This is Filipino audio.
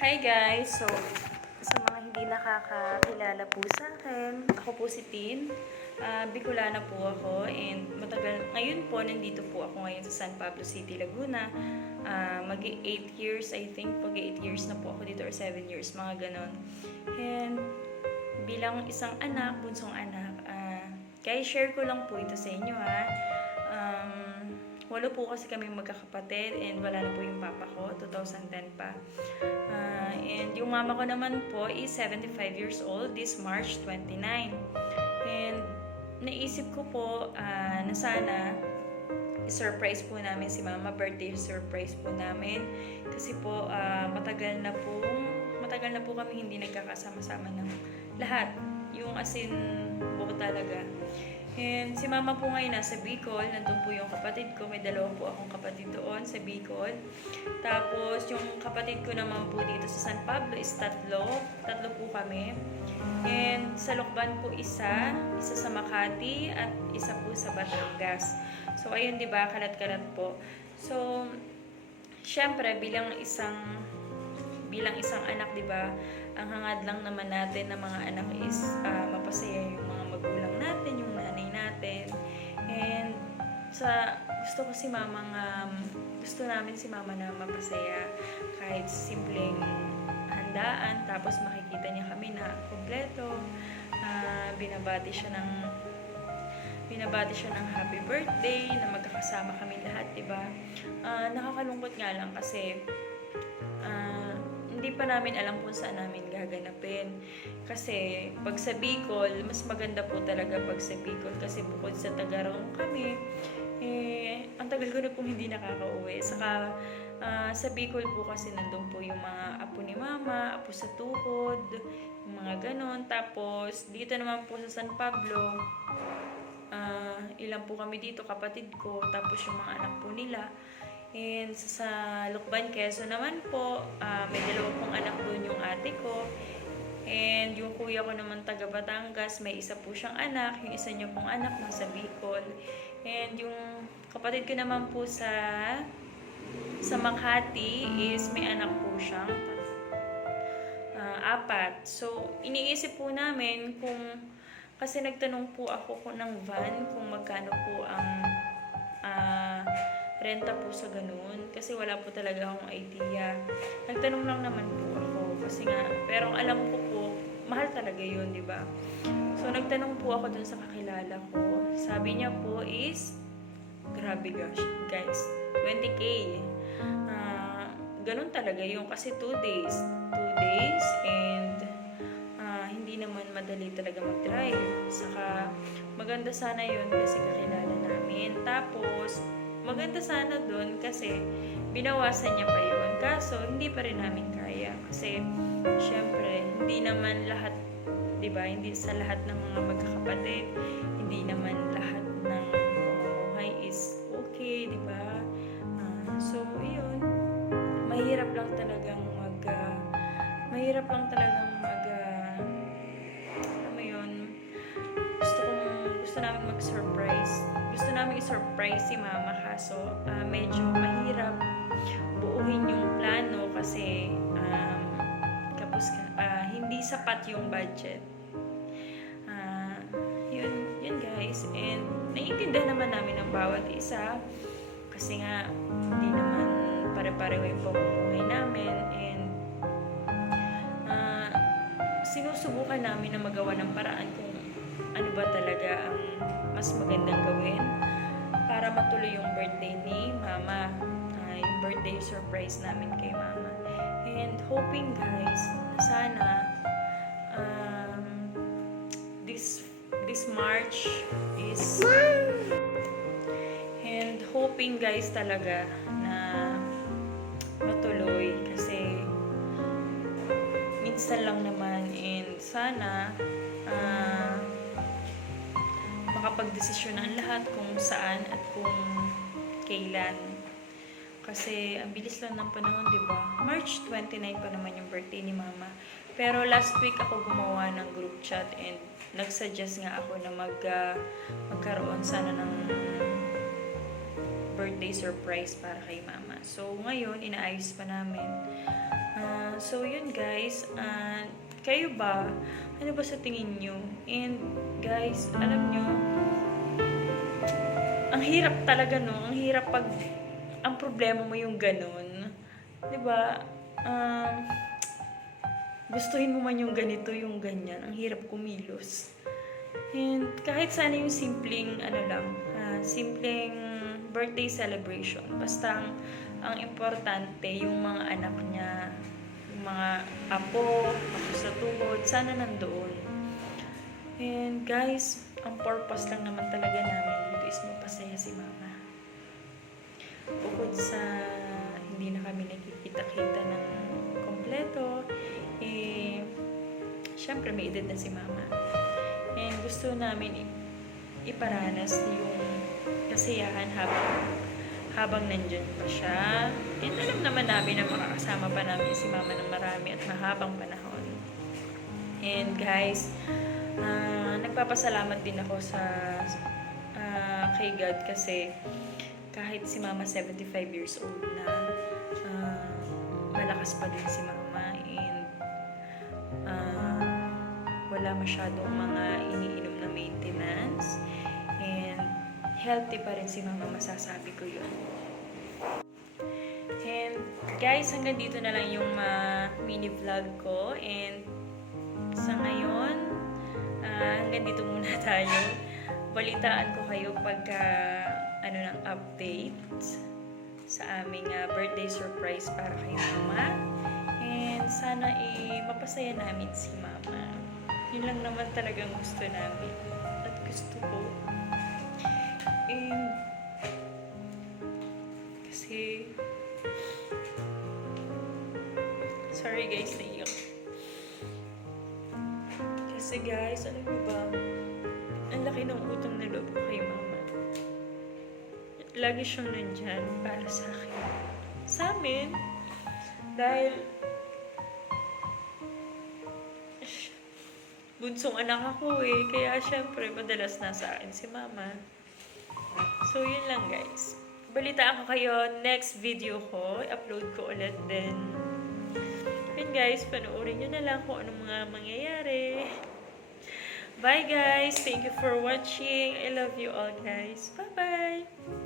Hi guys! So, sa mga hindi nakakakilala po sa akin, ako po si Tin. Bicolana po ako and ngayon po, nandito po ako ngayon sa San Pablo City, Laguna. Mag-8 years, I think, mag-8 years na po ako dito or 7 years, mga ganon. And bilang isang anak, bunsong anak, guys, share ko lang po ito sa inyo ha. Walo po kasi kami magkakapatid and wala na po yung papa ko, 2010 pa. And yung mama ko naman po is 75 years old this March 29. And naisip ko po na sana surprise po namin si mama, birthday surprise po namin. Kasi po matagal na po kami hindi nagkakasama-sama ng lahat. Yung as in buo talaga. And si mama po ngayon nasa Bicol, nandun po yung kapatid ko, may dalawa po akong kapatid doon sa Bicol. Tapos yung kapatid ko naman po dito sa San Pablo is tatlo po kami. And sa Lokban po isa sa Makati at isa po sa Batangas. So ayun, 'di ba, kalat-kalat po. So syempre bilang isang anak, 'di ba, ang hangad lang naman natin ng mga anak is mapasaya yung mga magulang natin, yung nanay natin. And gusto namin si mama na mapasaya kahit simpleng handaan, tapos makikita niya kami na kompleto. Binabati siya ng happy birthday, na magkakasama kami lahat, 'di ba? Nakakalungkot nga lang kasi hindi pa namin alam kung saan namin gaganapin. Kasi pag sa Bicol, mas maganda po talaga pag sa Bicol. Kasi bukod sa Tagarong kami, ang tagal ko na pong hindi nakakauwi. Saka sa Bicol po kasi nandun po yung mga apo ni mama, apo sa tuhod, yung mga ganon. Tapos dito naman po sa San Pablo, ilan po kami dito, kapatid ko, tapos yung mga anak po nila. And sa Lucban, Quezon naman po, may dalawa pong anak doon yung ate ko. And yung kuya ko naman taga Batangas, may isa po siyang anak. Yung isa niya pong anak nasa Bicol. And yung kapatid ko naman po sa Makati is may anak po siyang 4. So iniisip po namin kasi nagtanong po ako ng van kung magkano po ang renta po sa ganun. Kasi wala po talaga akong idea. Nagtanong lang naman po ako. Pero alam ko po, mahal talaga yun, di ba? So, nagtanong po ako dun sa kakilala ko. Sabi niya po is, grabe gosh, guys, 20K. Ganun talaga yun. Kasi 2 days. 2 days and hindi naman madali talaga mag-drive. Saka, maganda sana yun kasi kakilala namin. Tapos, maganda sana doon kasi binawasan niya pa yun. Kaso, hindi pa rin namin kaya. Kasi, syempre, hindi naman lahat, diba? Hindi sa lahat ng mga magkakapatid, hindi naman lahat ng pamumuhay is okay, diba? So, yun. Mahirap lang talagang alam mo yun, gusto namin mag-surprise. Gusto namin i-surprise si mama, kaso medyo mahirap buuhin yung plano kasi hindi sapat yung budget. Yun guys. And naiintindihan naman namin ang bawat isa kasi nga hindi naman pare-pareho yung pamumuhay namin. And sinusubukan namin na magawa ng paraan kung ano ba talaga ang mas magandang gawin para matuloy yung birthday ni mama, yung birthday surprise namin kay mama. And hoping guys, sana this March is and hoping guys talaga na matuloy kasi minsan lang naman. And sana makapag-desisyon ang lahat kung saan at kung kailan. Kasi ang bilis lang ng panahon, di ba? March 29 pa naman yung birthday ni mama. Pero last week ako gumawa ng group chat and nagsuggest nga ako na magkaroon sana ng birthday surprise para kay mama. So, ngayon, inaayos pa namin. So, yun guys. Kayo ba? Ano ba sa tingin nyo? And guys, alam nyo, ang hirap talaga, no? Ang hirap pag ang problema mo yung ganun. 'Di ba? Gustuhin mo man yung ganito, yung ganyan. Ang hirap kumilos. And kahit sana yung simpleng, simpleng birthday celebration. Basta ang importante, yung mga anak niya, yung mga apo sa tuhod, sana nandoon. And guys, ang purpose lang naman talaga namin dito is mapasaya si mama. Bukod sa hindi na kami nakikita-kita ng kompleto, syempre may edad na si mama. And gusto namin iparanas yung kasiyahan habang nandyan pa siya. And alam naman namin na makakasama pa namin si mama ng marami at mahabang panahon. And guys, nagpapasalamat din ako sa kay God kasi kahit si mama 75 years old na, malakas pa din si mama and wala masyadong mga iniinom na maintenance and healthy pa rin si mama, masasabi ko yun. And guys, hanggang dito na lang yung mini vlog ko and sa ngayon, hanggang dito muna tayo. Balitaan ko kayo pagka ng update sa aming birthday surprise para kay mama. And sana mapasaya namin si mama. Yun lang naman talagang gusto namin at gusto ko. And kasi sorry guys, naiyak. Kasi guys, alam mo ba, ang laki ng utang na loob ko kay mama. Lagi siyang nandyan para sa akin. Sa amin. Dahil bunsong anak ako kaya syempre madalas nasa akin si mama. So yun lang guys. Balitaan ko kayo next video ko. I-upload ko ulit din. Yun guys, panoorin nyo na lang kung anong mga mangyayari. Bye guys! Thank you for watching. I love you all guys. Bye-bye!